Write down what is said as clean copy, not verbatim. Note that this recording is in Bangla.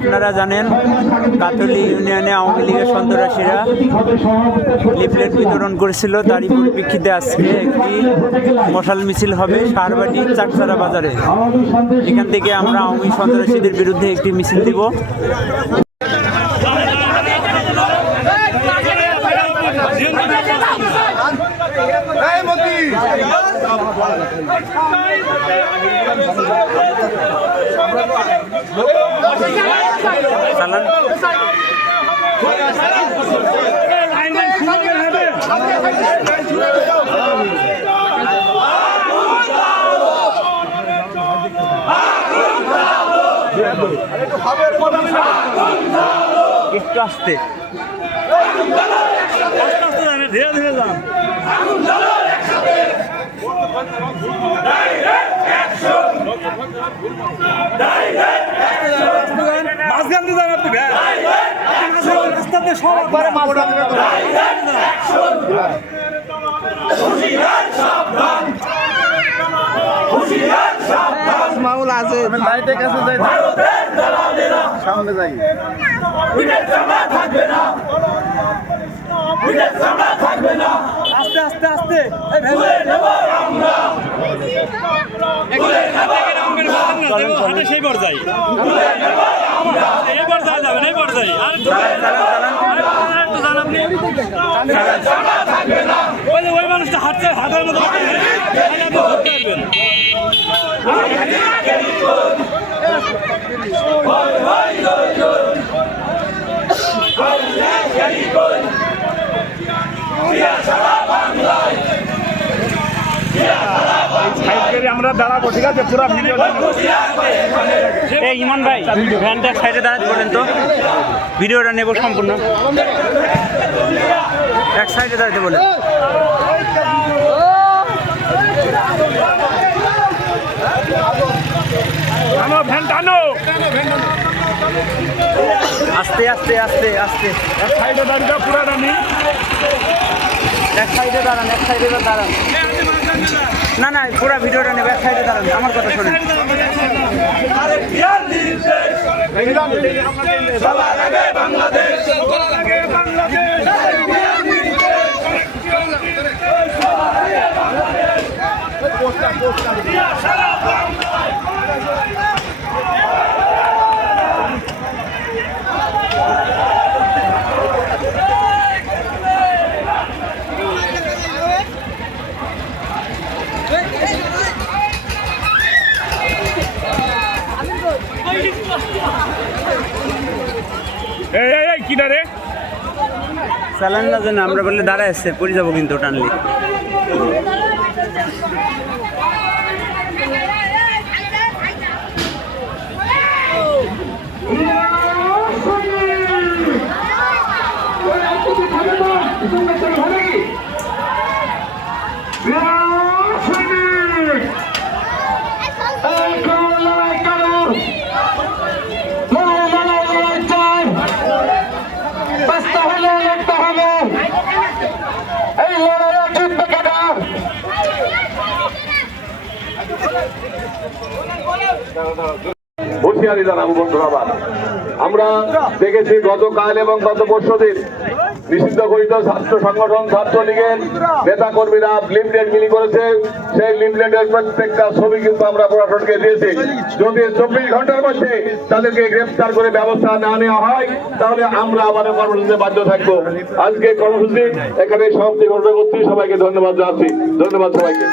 আপনারা জানেন কাতলি ইউনিয়নে আওয়ামী লীগের সন্ত্রাসীরা লিফলেট বিতরণ করেছিল, তারই পরিপ্রেক্ষিতে আজকে একটি মশাল মিছিল হবে সারবাটি চাকচারা বাজারে। এখান থেকে আমরা আওয়ামী সন্ত্রাসীদের বিরুদ্ধে একটি মিছিল দিব। একটু আসতে ধীরে ধীরে যান। মাঝখান দিয়ে যান আপনি, রাস্তাতে সব মাউল আছে লাইটের কাছে যাই, সামনে যাই। আস্তে আস্তে আস্তে সেই পর্যায়ে এই পর্যায়ে যাবেন, এই পর্যায়ে ওই মানুষটা হাঁটছে, হাঁটার মতো আমরা দাঁড়াবো, ঠিক আছে? পুরো ইমান ভাই ভ্যানটা সাইডে দাঁড়াতে বলেন তো, ভিডিওটা নেব সম্পূর্ণ। এক সাইডে দাঁড়াতে বলেন। আস্তে আস্তে আস্তে আস্তে এক সাইডে দাঁড়িয়ে পুরা দাঁড়ি, এক সাইডে দাঁড়ান, এক সাইডে দাঁড়ান। না না, পুরা ভিডিওটা নেবে, এক সাইডে দাঁড়ান, আমার কথা শোনেন। চালান না যেন আমরা বললে দাঁড়ায় আসছে, পড়ে যাবো কিন্তু টানলি। হুঁশিয়ারি জানাবো বন্ধুরা, আমরা দেখেছি গতকাল এবং গত পরশুদিন নিষিদ্ধ ঘোষিত ছাত্র সংগঠন ছাত্রলীগের নেতা কর্মীরা লিফলেট বিলি করেছে। সেই লিফলেটের প্রত্যেকটা ছবি কিন্তু আমরা প্রশাসনকে দিয়েছি। যদি 24 ঘন্টার মধ্যে তাদেরকে গ্রেফতার করে ব্যবস্থা না নেওয়া হয়, তাহলে আমরা আমাদের কর্মসূচিতে বাধ্য থাকবো। আজকে কর্মসূচি এখানে সমাপ্তি ঘোষণা করছি। সবাইকে ধন্যবাদ জানাচ্ছি। ধন্যবাদ সবাইকে।